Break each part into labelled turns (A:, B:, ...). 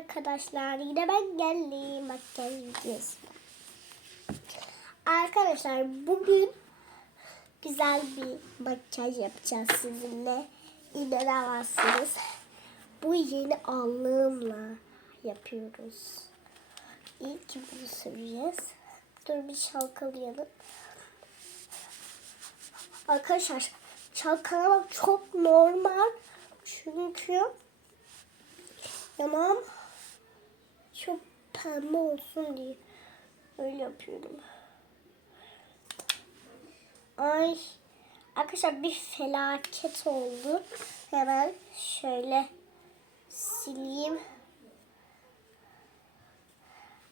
A: arkadaşlar. Yine ben geldim makyaj videosuna. Arkadaşlar bugün güzel bir makyaj yapacağız sizinle. İnanamazsınız. Bu yeni allığımla yapıyoruz. İlk bunu süreceğiz. Dur bir çalkalayalım. Arkadaşlar çalkalamak çok normal. Çünkü yanağım çok pembe olsun diye öyle yapıyorum. Ay arkadaşlar bir felaket oldu. Hemen şöyle sileyim.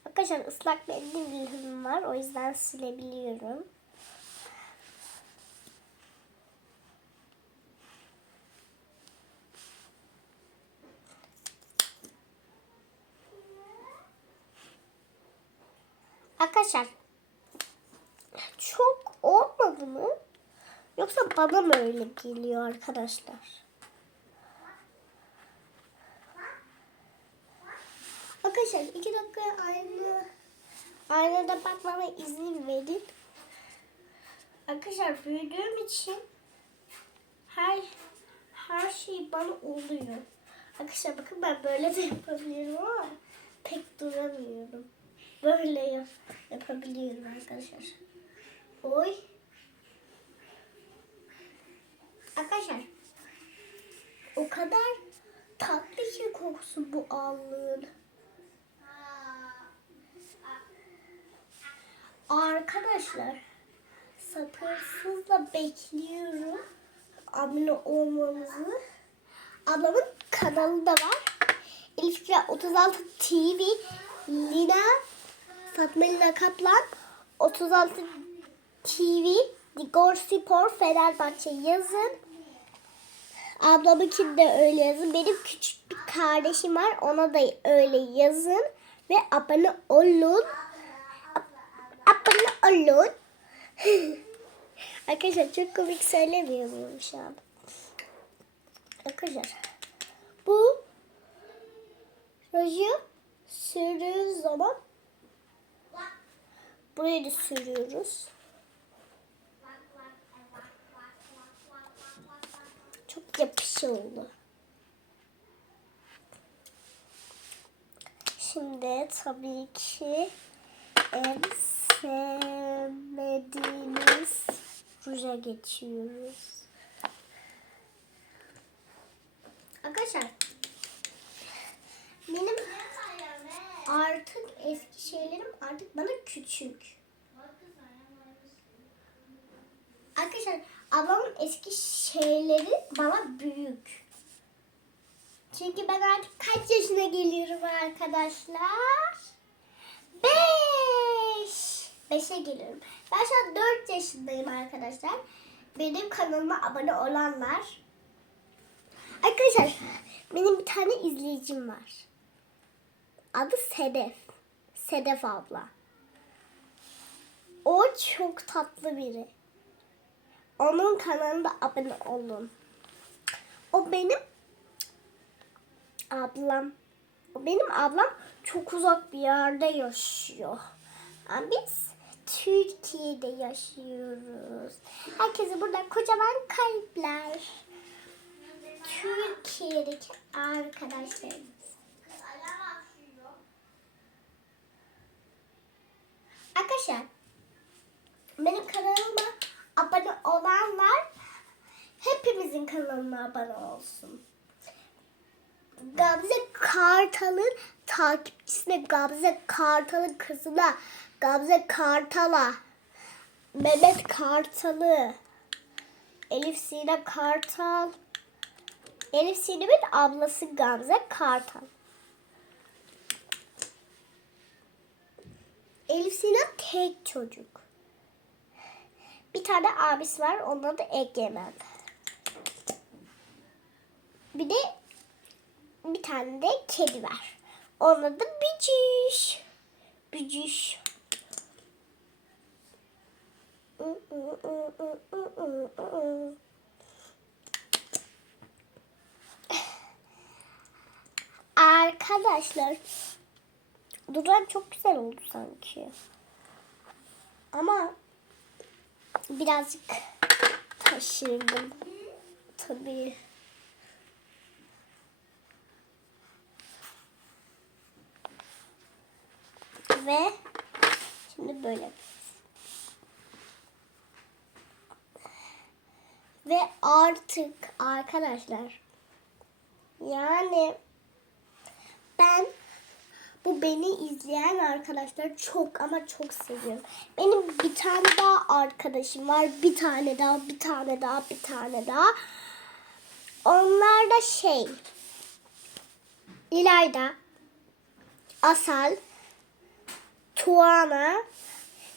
A: Arkadaşlar ıslak mendil var. O yüzden silebiliyorum. Arkadaşlar çok olmadı mı? Yoksa bana mı öyle geliyor arkadaşlar? Arkadaşlar iki dakika aynı aynada bakmama izin verin. Arkadaşlar büyüdüğüm için her her şey bana oluyor. Arkadaşlar bakın ben böyle de yapabiliyorum ama pek duramıyorum. Böyle yap yapabiliyorum arkadaşlar. Oy. Arkadaşlar o kadar tatlı ki kokusu bu allığın. Arkadaşlar sabırsızla bekliyorum abone olmanızı. Ablamın kanalı da var. Elif 36 TV Lina Fatma Lina Kaplan 36 TV Digor Spor Fenerbahçe yazın. Ablamınkini de öyle yazın. Benim küçük bir kardeşim var. Ona da öyle yazın. Ve abone olun. Abone olun. Arkadaşlar çok komik söylemiyorum şu an. Arkadaşlar bu ruju sürdüğünüz zaman buraya da sürüyoruz. Çok yapışı oldu. Şimdi tabii ki en sevmediğimiz ruja geçiyoruz. Arkadaşlar benim artık eski şeylerim artık bana küçük. Arkadaşlar ablamın eski şeyleri bana büyük. Çünkü ben artık kaç yaşına geliyorum arkadaşlar? Beş. Beşe geliyorum. Ben şu an dört yaşındayım arkadaşlar. Benim kanalıma abone olanlar. Arkadaşlar benim bir tane izleyicim var. Adı Sedef. Sedef abla. O çok tatlı biri. Onun kanalına abone olun. O benim ablam. O benim ablam çok uzak bir yerde yaşıyor. Ama biz Türkiye'de yaşıyoruz. Herkese burada kocaman kalpler. Türkiye'deki arkadaşlarımız. Arkadaşlar benim kanalıma abone olanlar hepimizin kanalına abone olsun. Gamze Kartal'ın takipçisine, Gamze Kartal'ın kızına, Gamze Kartal'a, Mehmet Kartal'ı, Elif Sina Kartal, Elif Sinem'in ablası Gamze Kartal. Elif Sinem tek çocuk. Bir tane abisi var. Onun adı Egemen. Bir de bir tane de kedi var. Onun adı Bücüş. Bücüş. Arkadaşlar dudağım çok güzel oldu sanki. Ama birazcık taşırdım. Tabii. Ve şimdi böyle. Ve artık arkadaşlar yani ben bu beni izleyen arkadaşlar çok ama çok seviyorum. Benim bir tane daha arkadaşım var. Bir tane daha, bir tane daha, bir tane daha. Onlar da şey İlayda, Asal, Tuana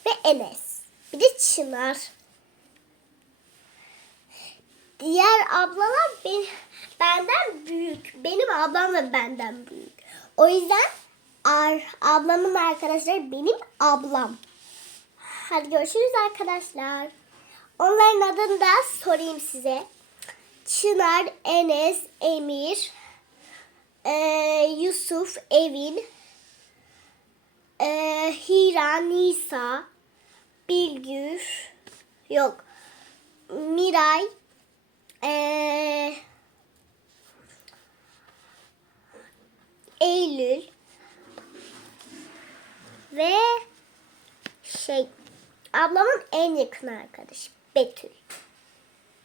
A: ve Enes. Bir de Çınar. Diğer ablalar ben, benden büyük. Benim ablam da benden büyük. O yüzden ar, ablamın arkadaşları benim ablam. Hadi görüşürüz arkadaşlar. Onların adını da sorayım size. Çınar, Enes, Emir, eee, Yusuf, Evin, eee, Hira, Nisa, Bilgür, yok, Miray, eee, Eylül ve şey ablamın en yakın arkadaşı Betül.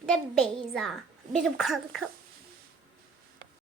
A: Bir de Beyza. Benim kankam.